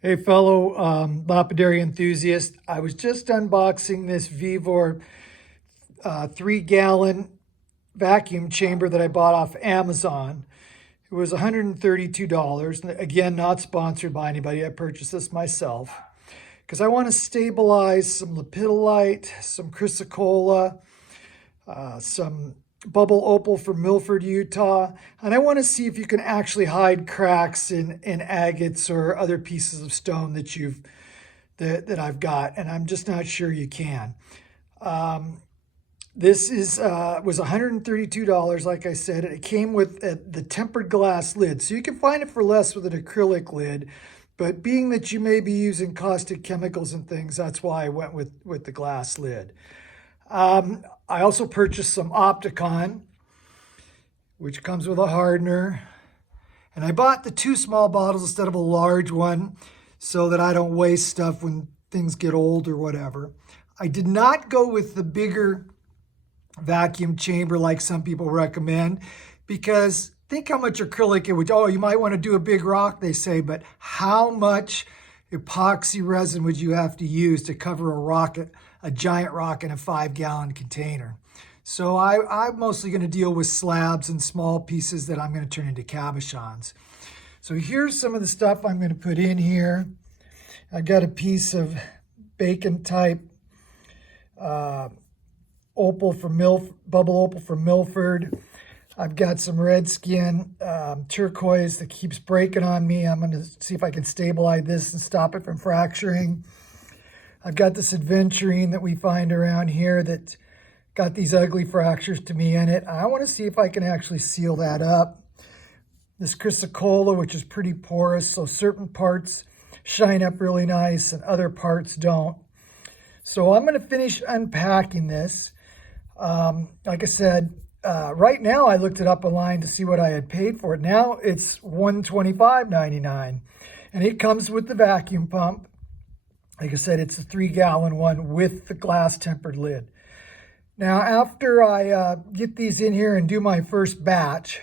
Hey, fellow lapidary enthusiast. I was just unboxing this Vevor 3-gallon vacuum chamber that I bought off Amazon. It was $132. Again, not sponsored by anybody. I purchased this myself because I want to stabilize some lepidolite, some chrysocolla, some bubble opal from Milford, Utah. And I want to see if you can actually hide cracks in agates or other pieces of stone that I've got. And I'm just not sure you can. This was $132, like I said. It came with the tempered glass lid. So you can find it for less with an acrylic lid. But being that you may be using caustic chemicals and things, that's why I went with the glass lid. I also purchased some opticon, which comes with a hardener. And I bought the 2 small bottles instead of a large one so that I don't waste stuff when things get old or whatever. I did not go with the bigger vacuum chamber like some people recommend, because think how much acrylic it would, you might want to do a big rock, they say, but how much epoxy resin would you have to use to cover a giant rock in a 5-gallon container? So I'm mostly going to deal with slabs and small pieces that I'm going to turn into cabochons. So here's some of the stuff I'm going to put in here. I've got a piece of bacon type opal from bubble opal from Milford. I've got some red skin turquoise that keeps breaking on me. I'm going to see if I can stabilize this and stop it from fracturing. I've got this aventurine that we find around here that got these ugly fractures to me in it. I want to see if I can actually seal that up. This chrysocolla, which is pretty porous, so certain parts shine up really nice and other parts don't. So I'm going to finish unpacking this. Like I said, right now I looked it up online to see what I had paid for it. Now it's $125.99, and it comes with the vacuum pump. Like I said, it's a 3-gallon one with the glass tempered lid. Now, after I get these in here and do my first batch,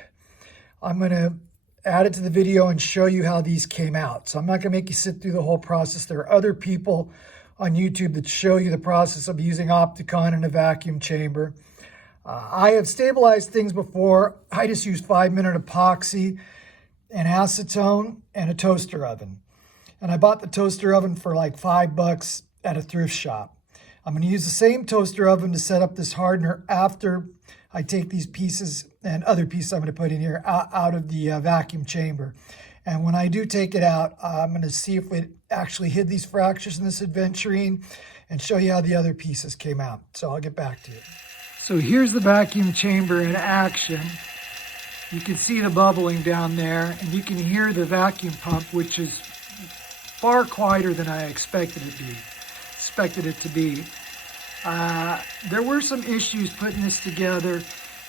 I'm going to add it to the video and show you how these came out. So I'm not going to make you sit through the whole process. There are other people on YouTube that show you the process of using opticon in a vacuum chamber. I have stabilized things before. I just use 5-minute epoxy and acetone and a toaster oven. And I bought the toaster oven for like $5 at a thrift shop. I'm going to use the same toaster oven to set up this hardener after I take these pieces and other pieces I'm going to put in here out of the vacuum chamber. And when I do take it out, I'm going to see if it actually hid these fractures in this aventurine and show you how the other pieces came out. So I'll get back to you. So here's the vacuum chamber in action. You can see the bubbling down there, and you can hear the vacuum pump, which is far quieter than I expected it to be. There were some issues putting this together,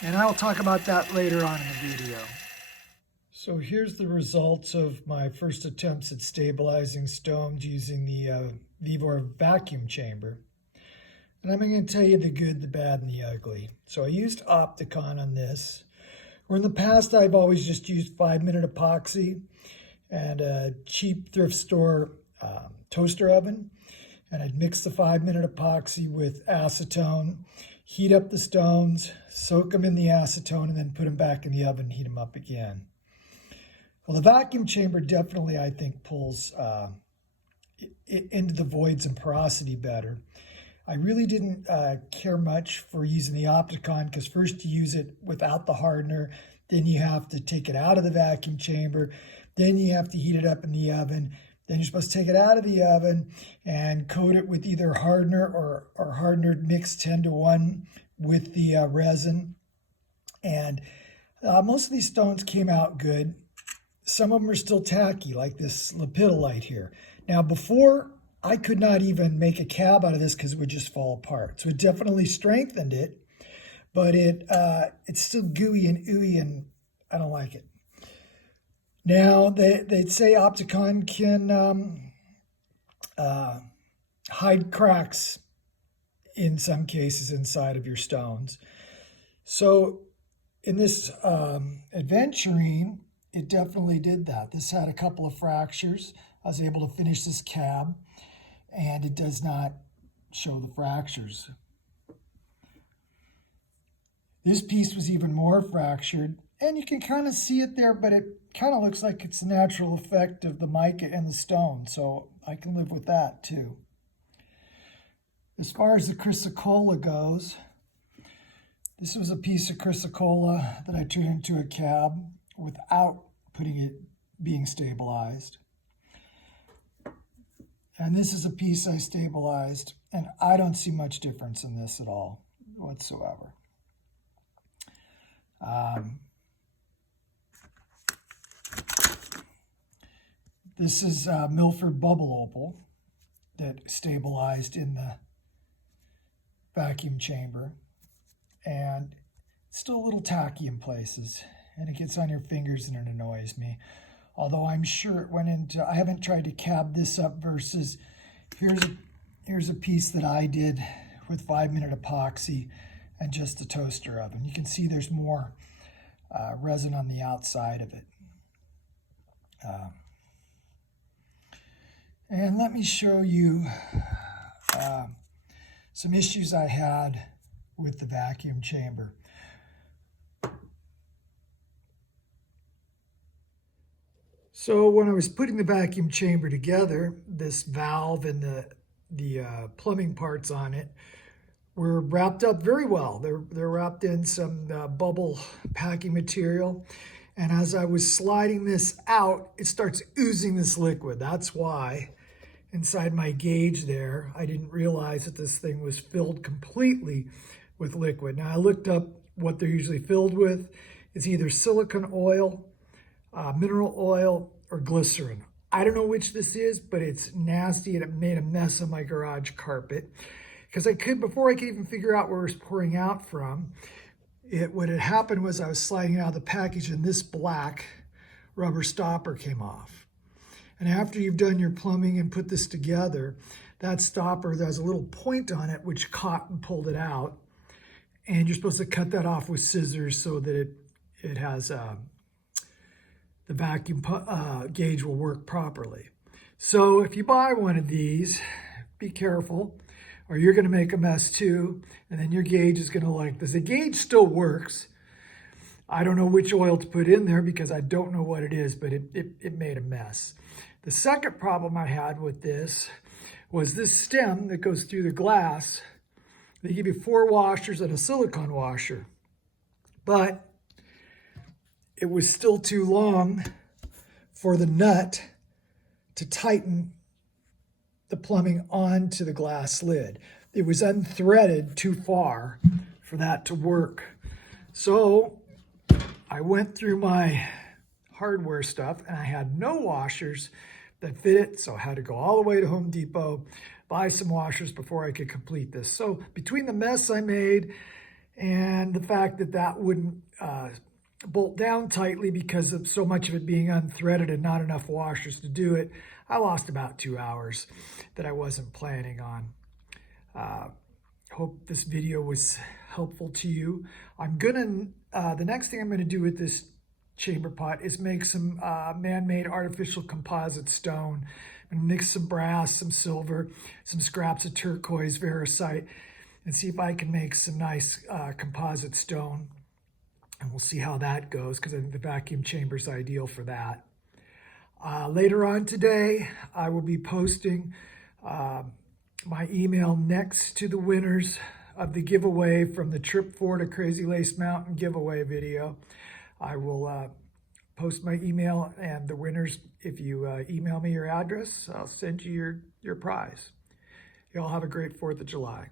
and I'll talk about that later on in the video. So here's the results of my first attempts at stabilizing stones using the Vevor vacuum chamber. And I'm going to tell you the good, the bad, and the ugly. So I used opticon on this, where in the past I've always just used 5-minute epoxy and a cheap thrift store toaster oven. And I'd mix the 5-minute epoxy with acetone, heat up the stones, soak them in the acetone, and then put them back in the oven and heat them up again. Well, the vacuum chamber definitely, I think, pulls into the voids and porosity better. I really didn't care much for using the opticon because first you use it without the hardener, then you have to take it out of the vacuum chamber, then you have to heat it up in the oven, then you're supposed to take it out of the oven and coat it with either hardener or hardener mixed 10-to-1 with the resin. And most of these stones came out good. Some of them are still tacky, like this lepidolite here. Now, before, I could not even make a cab out of this because it would just fall apart. So it definitely strengthened it, but it's still gooey and ooey, and I don't like it. Now, they'd say opticon can hide cracks in some cases inside of your stones. So in this aventurine, it definitely did that. This had a couple of fractures. I was able to finish this cab, and it does not show the fractures. This piece was even more fractured, and you can kind of see it there, but it kind of looks like it's the natural effect of the mica and the stone, so I can live with that too. As far as the chrysocolla goes, this was a piece of chrysocolla that I turned into a cab without putting it being stabilized. And this is a piece I stabilized, and I don't see much difference in this at all whatsoever. This is Milford bubble opal that stabilized in the vacuum chamber, and it's still a little tacky in places, and it gets on your fingers and it annoys me. Although I'm sure it went into, I haven't tried to cab this up versus, here's a piece that I did with 5-minute epoxy and just a toaster oven. You can see there's more resin on the outside of it. And let me show you some issues I had with the vacuum chamber. So when I was putting the vacuum chamber together, this valve and the plumbing parts on it were wrapped up very well. They're wrapped in some bubble packing material. And as I was sliding this out, it starts oozing this liquid. That's why inside my gauge there, I didn't realize that this thing was filled completely with liquid. Now I looked up what they're usually filled with. It's either silicone oil, mineral oil, or glycerin. I don't know which this is, but it's nasty, and it made a mess of my garage carpet. Because before I could even figure out where it was pouring out from, what had happened was I was sliding out of the package and this black rubber stopper came off. And after you've done your plumbing and put this together, that stopper, there's a little point on it which caught and pulled it out. And you're supposed to cut that off with scissors so that it has the vacuum gauge will work properly. So if you buy one of these, be careful, or you're going to make a mess too, and then your gauge is going to like this. The gauge still works. I don't know which oil to put in there because I don't know what it is, but it made a mess. The second problem I had with this was this stem that goes through the glass. They give you 4 washers and a silicone washer, but it was still too long for the nut to tighten the plumbing onto the glass lid. It was unthreaded too far for that to work. So I went through my hardware stuff and I had no washers that fit it. So I had to go all the way to Home Depot, buy some washers before I could complete this. So between the mess I made and the fact that that wouldn't bolt down tightly because of so much of it being unthreaded and not enough washers to do it, I lost about 2 hours that I wasn't planning on. Hope this video was helpful to you. The next thing I'm gonna do with this chamber pot is make some man-made artificial composite stone. I'm gonna mix some brass, some silver, some scraps of turquoise, veracite, and see if I can make some nice composite stone. And we'll see how that goes, because I think the vacuum chamber is ideal for that. Later on today, I will be posting my email next to the winners of the giveaway from the Trip 4 to Crazy Lace Mountain giveaway video. I will post my email, and the winners, if you email me your address, I'll send you your prize. You all have a great 4th of July.